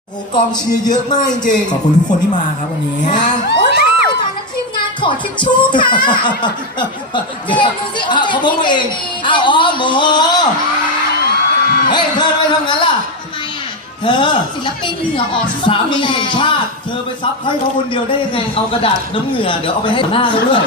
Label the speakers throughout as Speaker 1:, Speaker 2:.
Speaker 1: โอ้กองเชียร์เยอะมากจริง
Speaker 2: ขอบคุณทุกคนที่มาครับวันนี้
Speaker 1: นะ
Speaker 3: โอ้ยตายแล้วทีมงานขอทิชชู่ค่ะ เจมส์ดูสิโอ้เจมส์
Speaker 1: เขาพกมาเอง
Speaker 3: มี
Speaker 1: อ้าวอ้อมโอ้โหเฮ้ยเธอทำไมทำงั้นล่ะ
Speaker 3: ทำไมอ่ะ
Speaker 1: เธอ
Speaker 3: ศิลปินเหงื่อออกฉันต้
Speaker 1: สา
Speaker 3: อง
Speaker 1: มี
Speaker 3: ดูแล
Speaker 1: แห่งชาติ เธอไปซับให้เขาคนเดียวได้ยังไง เอากระดาษน้ำเหงื่อเดี๋ยวเอาไปให้หน้าเขาด้วย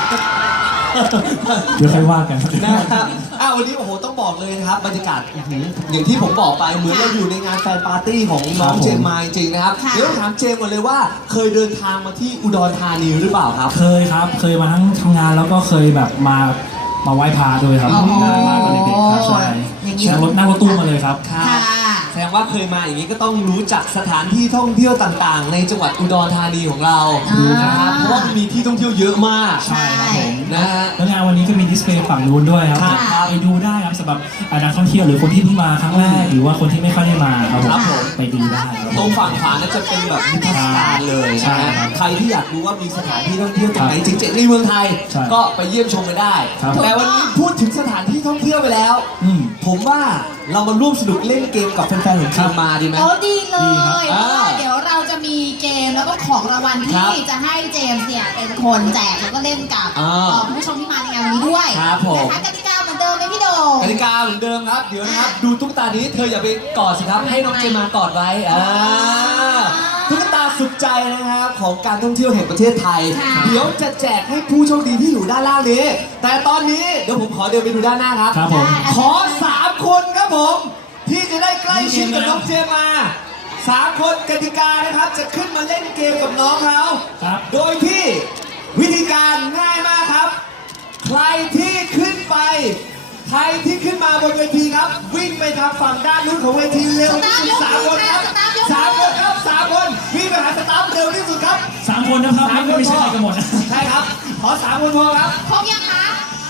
Speaker 2: เดี๋ยวค่อยว่ากันครับ
Speaker 1: นะครับวันนี้โอ้โหต้องบอกเลยนะครับบรรยากาศอย่างที่ผมบอกไปเหมือนเราอยู่ในงานแฟนปาร์ตี้ของน้องเจมมาจริงๆนะครับเดี๋ยวต้องถามเจมก่อนเลยว่าเคยเดินทางมาที่อุดรธานีหรือเปล่าครับ
Speaker 2: เคยครับ เคยมาทั้งทำงานแล้วก็เคยแบบมาไหว้พระด้วยครับ
Speaker 3: อ๋อ
Speaker 2: นานมากตอนเด็กๆครับใช่
Speaker 3: อย่างนี้
Speaker 2: นั่งรถตู้มาเลยครับ
Speaker 3: ค่ะ
Speaker 1: แสดงว่าเคยมาอย่างนี้ก็ต้องรู้จักสถานที่ท่องเที่ยวต่างๆ ในจังหวัดอุดรธานีของเรา
Speaker 3: อ่าน
Speaker 1: นะครับเพราะว่ามันมีที่ท่องเที่ยวเยอะมาก
Speaker 2: ใช่ครับผม
Speaker 1: นะฮะ
Speaker 2: แล้วงานวันนี้ก็มีดิสเพลย์ฝั่งนู้นด้วยครับ
Speaker 1: ครับ
Speaker 2: ไปดูได้ครับสำหรับนักท่องเที่ยวหรือคนที่เพิ่งมาครั้งแรกหรือว่าคนที่ไม่ค่อยได้มาครับผม
Speaker 1: ครับผม
Speaker 2: ไปดูได้ครับ
Speaker 1: ตรงฝั่งขวานั่นจะเป็นแบบนิทรรศการเลย
Speaker 2: ใช่
Speaker 1: นะ
Speaker 2: ครั
Speaker 1: ฮะ
Speaker 2: บ
Speaker 1: ใครที่อยากรู้ว่ามีสถานที่ท่องเที่ยวตรงไหนจริงๆในเมืองไทย
Speaker 2: ใช่
Speaker 1: ก็ไปเยี่ยมชมกันได้
Speaker 2: ครับ
Speaker 1: แต่วันนี้พูดถึงสถานที่ท่องเที่ยวไปแล้ว
Speaker 2: อืม
Speaker 1: ผมว่าเรามาร่วมสนุกเล่นเกมกับแฟนๆของทีมมาดีไหม
Speaker 3: โอ้ดีเล
Speaker 2: ดีครับ
Speaker 3: ยเพราะว่าเดี๋ยวเราจะมีเกมแล้วก็ของรางวัล
Speaker 1: ครั
Speaker 3: ที่
Speaker 1: บ
Speaker 3: จะให้เจมส์เนี่ยเป็นคนแจกแล้วก็เล่นกับ
Speaker 1: อ่า
Speaker 3: คุณผู้ชมที่มาในงานวันนี้ด้วย
Speaker 1: ครับผม
Speaker 3: นะคะกติกาเหมือนเดิมไหมพี่โดง
Speaker 1: กติกาเหมือนเดิมครับ เดี๋ยวนะครับ ดูตุ๊กตานี้เธออย่าไปกอดสิครับ ให้น้องเจมากอดไว้ตุ๊กตาสุดใจนะครับของการท่องเที่ยวแห่งประเทศไทย
Speaker 3: ค่ะ
Speaker 1: เดี๋ยวจะแจกให้ผู้โชคดีที่อยู่ด้านล่างนี้ แต่ตอนนี้เดี๋ยวผมขอเดินไปดูด้านหน้าครับ
Speaker 2: ครับผม
Speaker 1: ขอ 3 คนครับผม ที่จะได้ใกล้ชิดกับน้องเจมมา3 คนกติกานะครับจะขึ้นมาเล่นเกมกับน้องเขา
Speaker 2: ครับ
Speaker 1: โดยที่วิธีการง่ายมากครับ ใครที่ขึ้นไป ใครที่ขึ้นมาบนเวทีครับ วิ่งไปทางฝั่งด้านนู้นของเวทีเร็วที่สุด3 คนครับ3 คนครับ3 คนวิ่งไปหาสตาฟเร็วที่สุดครับ
Speaker 2: 3 คนนะครับไม่ใช่ใครกันหมดนะ
Speaker 1: ใช่ครับ ขอ3 คนพอครับ
Speaker 3: ครบยังคะ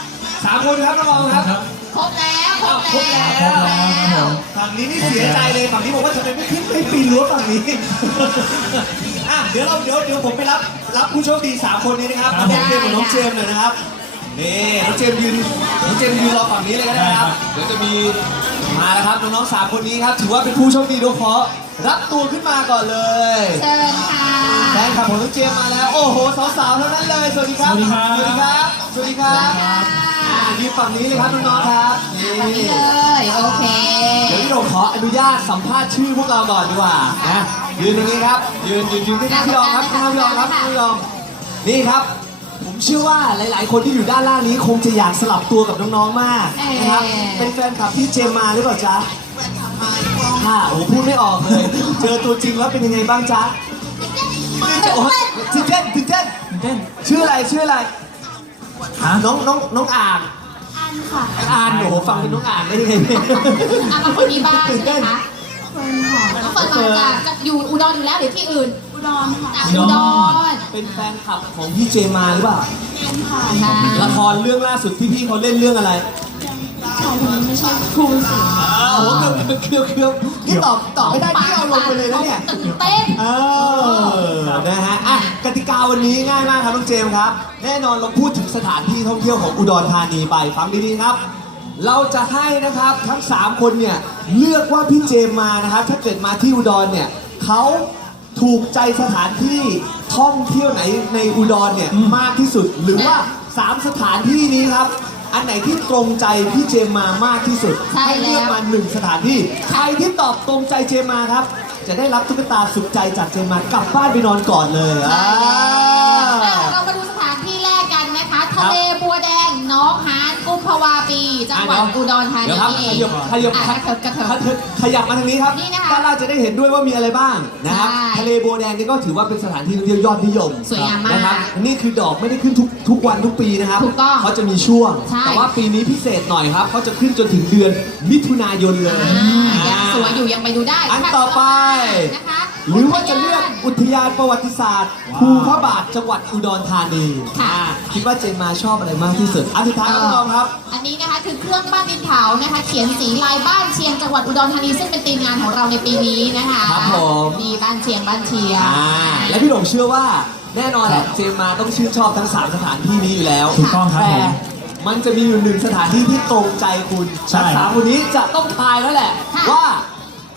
Speaker 1: 3 คนครับน้องๆครับ
Speaker 3: ครบแล้วครบ
Speaker 1: ครบ
Speaker 3: แล้
Speaker 1: แล้ว
Speaker 3: ว
Speaker 1: ฝั่งนี้นี่เสียใจเลยฝั่งนี้บอกว่าทำไมไม่ขึ้นไปปีนรั้วฝั่งนี้ เดี๋ยวผมไปรับผู้โชคดี 3 คนนี้นะครับมาเล่นเกมกับน้องเจมส์หน่อยนะครับนี่น้องเจมส์ยืนรอฝั่งนี้เลยก็ได้นะครับ เดี๋ยวจะมีมาแล้วครับน้องๆ3 คนนี้ครับถือว่าเป็นผู้โชคดีโดยเฉพาะรับตัวขึ้นมาก่อนเลย
Speaker 3: เชิญค่ะ
Speaker 1: แฟนคลับของน้องเจมส์มาแล้วโอ้โหสาวๆทั้งนั้นเลยสวัสดีครับ
Speaker 2: สวัสดีครับ
Speaker 1: สวัสดีครับสวัสดีครับยืนฝั่งนี้เลยครับน้องๆครับนี่
Speaker 3: ฝั่งนี้เลยโอเค
Speaker 1: เดี๋ยวพี่โดมขออนุญาตสัมภาษณ์ชื่อพวกเราก่อนดีกว่านะยืนตรงนี้ครับยืนที่หน้าพี่ยอมครับพี่ยอมครับพี่ยอมนี่ครับ ผมเชื่อว่าหลาย ๆ คนที่อยู่ด้านล่างนี้คงจะอยากสลับตัวกับน้องๆมากนะครับเป็นแฟนคลับพี่เจมมาหรือเปล่าจ๊ะค่ะโอ้โหพูดไม่ออกเลย เจอตัวจริงแล้วเป็นยังไงบ้างจ๊ะโอ้ยตื่นเต้น
Speaker 2: ตื่นเต้น
Speaker 1: ชื่ออะไร
Speaker 2: ฮะ
Speaker 1: น้องอ่าง
Speaker 3: อันค่ะ
Speaker 1: อ่านโอ้โหฟังเป็นน้องอ่านได้ยังไงเนี่ย
Speaker 3: อ่ะมาคนนี้บ้างใช่ไหมคะเฟิร์นค่ะน้องเฟิร์นมาจากอยู่อุดรอยู่แล้วหรือที่อื่น อุดรค่ะจากอุดร
Speaker 1: เป็นแฟนคลับของพี่เจมาหรือเปล่า
Speaker 3: ค่ะ
Speaker 1: ละครเรื่องล่าสุดที่พี่เขาเล่นเรื่องอะไร
Speaker 3: ชายคนนี้ไม่ใช่ครูสิงห์
Speaker 1: โอ้โหเคียวนี่ตอบไม่ได้พี่เอาลงไปเลยนะเนี่ย
Speaker 3: ตื่นเต้น
Speaker 1: นะฮะกติกาวันนี้ง่ายมากครับน้องเจมส์ครับ แน่นอนเราพูดถึงสถานที่ท่องเที่ยวของอุดรธานีไปฟังดีๆครับ เราจะให้นะครับทั้ง 3 คนเนี่ยเลือกว่าพี่เจมส์มานะครับ ถ้าเกิดมาที่อุดรเนี่ยเขาถูกใจสถานที่ท่องเที่ยวไหนในอุดรเนี่ยมากที่สุด หรือว่า 3 สถานที่นี้ครับ อันไหนที่ตรงใจพี่เจมมามากที่สุด
Speaker 3: ใช่
Speaker 1: ให้เลือกมา 1 สถานที่ ใครที่ตอบตรงใจเจมมาครับ จะได้รับตุ๊กตาสุขใจจากเจมมากลับบ้านไปนอนก่อนเลย
Speaker 3: เรามาดูสถานที่แรกกันนะคะ ทะเลบัวแดงหน้องหานกุมภาวาปี จังหวัดอุดรธานี
Speaker 1: เดี๋ยวครับ
Speaker 3: นี่เอง
Speaker 1: ขยับ
Speaker 3: อ่ะกระเถิบ
Speaker 1: ขยับมาทางนี้ครับ
Speaker 3: นี่นะคะ
Speaker 1: ด้านล่างจะได้เห็นด้วยว่ามีอะไรบ้างนะครับ
Speaker 3: ใช่
Speaker 1: ทะเลบัวแดงนี่ก็ถือว่าเป็นสถานที่ท่องเที่ยวยอดนิยม
Speaker 3: สวยงามมาก
Speaker 1: นะครับนี่คือดอกไม่ได้ขึ้นทุกวันทุกปีนะครับ
Speaker 3: ถูกต้อง
Speaker 1: เขาจะมีช่วง
Speaker 3: ใช่
Speaker 1: แต่ว่าปีนี้พิเศษหน่อยครับเขาจะขึ้นจนถึงเดือนมิถุนายนเลย
Speaker 3: ยังสวยอยู่ยังไปดูได้
Speaker 1: อันต่อไป
Speaker 3: นะคะ
Speaker 1: หรือว่าจะเลือกอุทยานประวัติศาสตร์ภูพระบาทจังหวัดอุดรธานี
Speaker 3: ค่ะ
Speaker 1: คิดว่าเจนมาชอบอะไรมากที่สุดอันสุดท้ายน้องๆครับ
Speaker 3: อันนี้นะคะคือเครื่องบ้านดินเผานะคะ เขียนสีลายบ้านเชียงจังหวัดอุดรธานีซึ่งเป็นทีมงานของเราในปีนี้นะคะ
Speaker 1: ครับผม
Speaker 3: มีบ้านเชียงบ้านเชียง
Speaker 1: และพี่หลงเชื่อว่าแน่นอนแหละเจมมาต้องชื่นชอบทั้ง 3 สถานที่นี้อยู่แล้ว
Speaker 2: ถูกต้องครับ
Speaker 1: แต่
Speaker 2: ผม
Speaker 1: มันจะมีอยู่1 สถานที่ที่ตรงใจคุณ
Speaker 2: ใช่
Speaker 1: และสามคนนี้จะต้องทายแล้วแหละ
Speaker 3: ค่ะ
Speaker 1: ว่า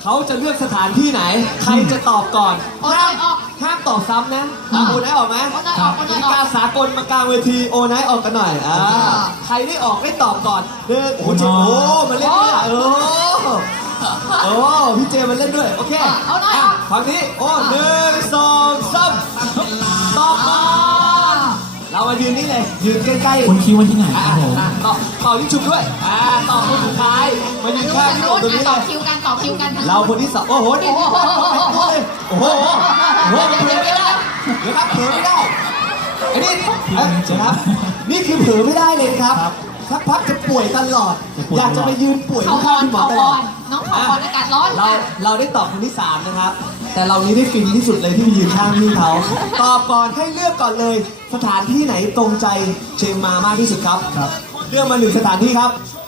Speaker 1: เขาจะเลือกสถานที่ไหน ใครจะตอบก่อน
Speaker 3: โอนายออก
Speaker 1: ห้ามตอบซ้ำนะโอนายออกไหม
Speaker 3: โอนายออกโอนายออก
Speaker 1: มีการสากลมากลางเวทีโอนายออกกันหน่อยใครได้ออกได้ตอบก่อนโอ้โหเจโอ้มาเล่นด้วยโอ้พี่เจมันเล่นด้วยโอเค
Speaker 3: เอาหน่อย
Speaker 1: ฝั่งนี้โอ้1 2 3ตอบก่อนเรามายืนนี่เลยยืนใกล้ๆ
Speaker 2: คุณคิดว่าที่ไหนครับผม
Speaker 1: ตอบเป่าลิ้นฉุบด้วยตอบคนสุดท้ายมายืน
Speaker 3: ดู
Speaker 1: ข้าง
Speaker 3: กัน
Speaker 1: พี่
Speaker 3: นู้
Speaker 1: โด่ง
Speaker 3: น
Speaker 1: ตรงนี้
Speaker 3: ต่
Speaker 1: เล
Speaker 3: อย คิวกันต่อคิวกัน
Speaker 1: เราคนที่สองโอ้โหนี่โอ้โหโอ้โหเผลอไม่ได้เดี๋ยวครับเผลอไม่ได้อันนี้ครับนี่คือเผลอไม่ได้เลยครับสักพักจะป่วยตลอด อยากจะไปยืนป่วย
Speaker 3: เขา
Speaker 1: ข้าง
Speaker 3: ก่อน
Speaker 1: คุณหมอ
Speaker 3: เขา
Speaker 1: ตล
Speaker 3: ก่
Speaker 1: อ
Speaker 3: อ
Speaker 1: ด
Speaker 3: นน้องเขาก่อนอากาศร้อน
Speaker 1: เราได้ตอบคนที่3นะครับแต่เรานี้ได้ฟินที่สุดเลยที่ไปยืนข้างพี่เขาตอบก่อนให้เลือกก่อนเลย สถานที่ไหนตรงใจเชมมามากที่สุดครับ
Speaker 2: ครับ
Speaker 1: เลือกมา1 สถานที่ครับ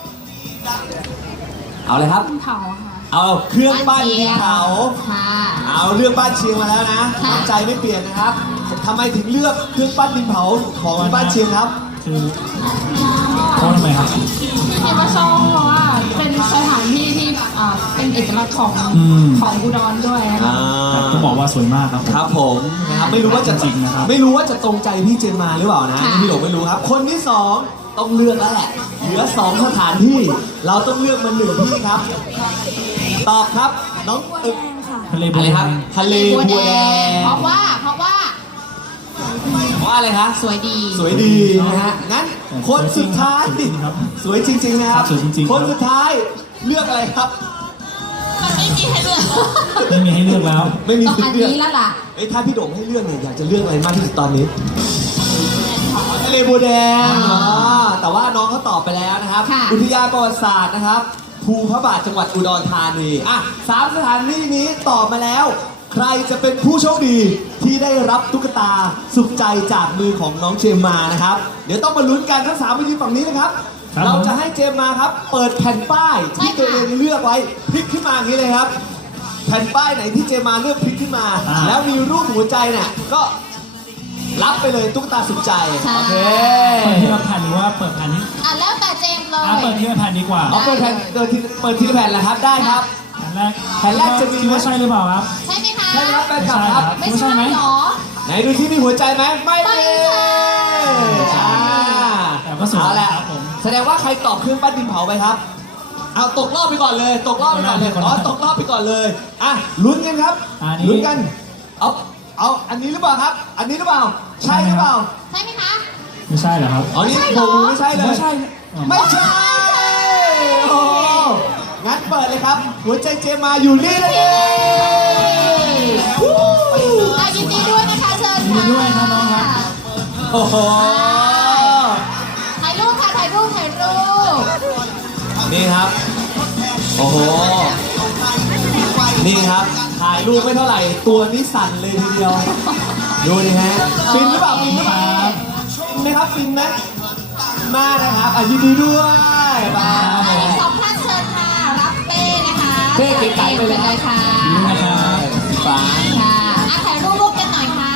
Speaker 1: เอาเลยครับ
Speaker 3: เผาค่ะ
Speaker 1: เอาเครื่องปั้นดินเผา
Speaker 3: ค่ะ
Speaker 1: เอาเรื่องบ้านเชียงมาแล้วนะ
Speaker 3: ค่ะ
Speaker 1: มั่นใจไม่เปลี่ยนนะครับทำไมถึงเลือกเครื่องปั้นดินเผาของบ้านเชียงครับ
Speaker 2: คือเพราะทำไมครับ
Speaker 4: คิดว่าชอบเพราะว่าเป็นสถานที่ที่เป็นเอกลักษณ์ของ
Speaker 2: อืม
Speaker 4: ของอุดรด้วยนะคะ
Speaker 2: ครับต้องบอกว่าสวยมากครับผม
Speaker 1: ครับผมนะครับไม่รู้ว่าจะ
Speaker 2: จริงๆนะครับ
Speaker 1: ไม่รู้ว่าจะตรงใจพี่เจมมาหรือเปล่านะ
Speaker 3: ค่ะ
Speaker 1: พี่หลงไม่รู้ครับ คนที่2ต้องเลือกแล้วแหละ เหลือ2 สถานที่ เราต้องเลือกมา1 ที่ครับ ตอบครับน้องตึก
Speaker 2: ทะเลบั
Speaker 1: อะ
Speaker 2: ว
Speaker 1: ไร
Speaker 2: แด
Speaker 1: ครับ
Speaker 2: ง
Speaker 1: ทะเล
Speaker 3: บัว
Speaker 1: บัว
Speaker 3: แด
Speaker 1: แด
Speaker 3: ง
Speaker 1: ง
Speaker 3: เพราะว่า
Speaker 1: เพราะอะไรคะ
Speaker 3: สวยดี
Speaker 1: สวยดีนะฮะ งั้นคนสุดท้าย
Speaker 2: สวยจริงครับ
Speaker 1: สวยจริงๆนะครับ
Speaker 2: สวยจริงๆครับ
Speaker 1: คนสุดท้ายเลือกอะไรครับ
Speaker 3: มันไม่มีให้เลือก
Speaker 2: ไม่มีให้เลือกแล้ว
Speaker 1: ไม่มี
Speaker 3: ต้อง
Speaker 1: สิท
Speaker 3: อัน
Speaker 1: ธิ์เลือก
Speaker 3: นี้แล้วล่ะ
Speaker 1: เอ้ยถ้าพี่โด่งให้เลือกเนี่ยอยากจะเลือกอะไรมากที่สุดตอนนี้ทะเลบัวแดงแต่ว่าน้องเขาตอบไปแล้วนะครับ
Speaker 3: ค่ะ
Speaker 1: อุทยานประวัติศาสตร์นะครับ ภูพระบาทจังหวัดอุดรธานี3 สถานที่นี้ตอบมาแล้ว ใครจะเป็นผู้โชคดีที่ได้รับตุ๊กตาสุขใจจากมือของน้องเจมมานะครับ เดี๋ยวต้องมาลุ้นกันทั้ง3 ไปยืนฝั่งนี้นะครับ
Speaker 2: ครับ
Speaker 1: เราจะให้เจมมาครับ เปิดแผ่นป้ายที่ตัวเองเลือกไว้พลิกขึ้นมาอย่างนี้เลยครับ แผ่นป้ายไหนที่เจมมาเลือกพลิกขึ้นมา แล้วมีรูปหัวใจเนี่ยก็รับไปเลยตุ๊กตาสุขใจ
Speaker 3: ใช่
Speaker 1: โอเค
Speaker 2: เปิดที่ละแผ่นหรือว่าเปิดแผ่นนี้
Speaker 3: แล้วแต่เจมส์เลย
Speaker 2: เปิดที่ละแผ่นดีกว่า
Speaker 1: เอาเปิดแผ่นเปิดทีละแผ่นแหละครับได้ครับ
Speaker 2: แผ่นแรก
Speaker 1: แผ่นแรกจะมี
Speaker 2: คิดว่าใช่หรือเปล่าครับ
Speaker 3: ใช่ไหมคะ
Speaker 1: ใช่ครับแฟนคลับครับ
Speaker 3: ไม่ใช่หรอ
Speaker 1: ไหนดูที่มีหัวใจไหมไม่
Speaker 3: ไม่
Speaker 1: มี
Speaker 3: ใช่
Speaker 2: แต่ก็สวย
Speaker 1: เอาแหละ
Speaker 2: ครับผม
Speaker 1: แสดงว่าใครตอบเครื่องปั้นดินเผาไปครับเอาตกรอบไปก่อนเลย ตกรอบไปก่อนเลยตกรอบไปก่อนเลยลุ้นกันครับลุ้นกันเอาอันนี้หรือเปล่าครับ อันนี้หรือเปล่าใช่หรือเปล่า
Speaker 3: ใช่ไหมคะ
Speaker 2: ไม่ใช่เหรอครับ
Speaker 1: อ๋อนี่
Speaker 3: ไม่
Speaker 1: โผ
Speaker 3: ใช่
Speaker 1: ล่
Speaker 3: เหรอ
Speaker 1: ไม่ใช่เลย
Speaker 2: ไม่ใช่
Speaker 1: ไม่ใช่ โอ้โหงั้นเปิดเลยครับ หัวใจเจมมาอยู่นี่เลย
Speaker 3: ยินดีด้วยนะคะเชิญ
Speaker 2: ยิน
Speaker 3: ค่ะ
Speaker 2: ดีด้วยครับน้องครับ
Speaker 1: โอ้โห
Speaker 3: ถ่ายรูปค่ะถ่ายรูป
Speaker 1: นี่ครับ โอ้โห นี่ครับ ถ่ายรูปไม่เท่าไหร่ ตัวนี้สั่นเลยทีเดียว ดูนี่ฮะ ฟินหรือเปล่า ฟินหรือเปล่าฟินไหมครับ ฟินไหมมากนะครับยินดีด้วยมา
Speaker 3: อีกสองท่านเชิญค่ะ รับเป้นะคะ
Speaker 1: เป้เก๋ๆไปเลย
Speaker 3: เลยค่ะ
Speaker 1: สีฟ้า
Speaker 3: ค่ะถ่ายรูปกันหน่อยค่ะ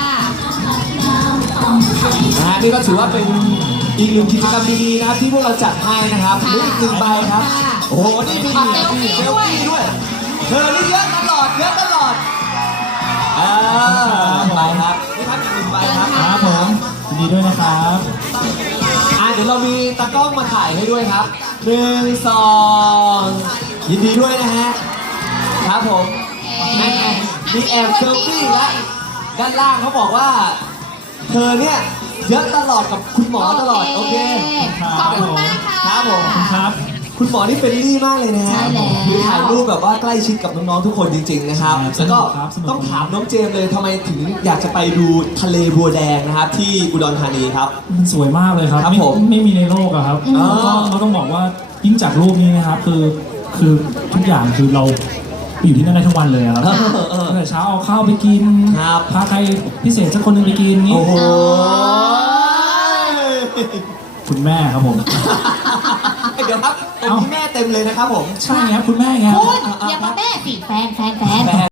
Speaker 1: นะฮะนี่ก็ถือว่าเป็นอีกหนึ่งกิจกรรมดีๆนะครับที่พวกเราจัดให้นะครับ
Speaker 3: ค่ะ
Speaker 1: นี่หนึ่งใบครับ
Speaker 3: ค่ะ
Speaker 1: โอ้โห นี่มี
Speaker 3: ขอเซลฟี่ด้วย
Speaker 1: ด้วย เธอนี่เยอะตลอดเยอะตลอดใบครับ นี่ครับอีกหนึ่งใบครับ
Speaker 2: ครับผมยินดีด้วยนะครับ
Speaker 1: เดี๋ยวเรามีตากล้องมาถ่ายให้ด้วยครับ1 2ยินดีด้วยนะฮะ ครับผมแม่มีแอบเซลฟี่แล้วด้านล่างเขาบอกว่า เธอเนี่ยเยอะตลอดกับคุณหมอตลอด โอเค
Speaker 3: ขอบคุณมากค่ะ
Speaker 1: ครับผม
Speaker 2: ครับ
Speaker 1: คุณหมอนี่เฟรนลี่มากเลยนะฮะ
Speaker 3: ใช่แล้ว
Speaker 1: คือถ่ายรูปแบบว่าใกล้ชิดกับน้องๆทุกคนจริง ๆ นะครับ
Speaker 2: ใช่
Speaker 1: แล้วก็
Speaker 2: สนุกครับ
Speaker 1: ต้องถามน้องเจมส์เลยทำไมถึงอยากจะไปดูทะเลบัวแดงนะครับ ที่อุดรธานีครับ
Speaker 2: มันสวยมากเลยครับ
Speaker 1: ครับผม
Speaker 2: ไม่มีในโลกอะครับ
Speaker 1: อ๋อ
Speaker 2: ก็ต้องบอกว่ายิ่งจากรูปนี้นะครับคือทุกอย่างคือเราอยู่ที่นั่นได้ทั้งวันเลยอะครับตั้งแต่เช้าเอาข้าวไปกิน
Speaker 1: ครับ
Speaker 2: พาใครพิเศษสักคนหนึงไปกินนี้
Speaker 1: โอ้โห
Speaker 2: คุณแม่ครับผม
Speaker 1: เดี๋ยวครับตรงนี้แม่เต็มเลยนะครับผม
Speaker 2: ใช่ครับคุณแม่ไงครับ
Speaker 3: คุณอย่ามาแม่สิแฟน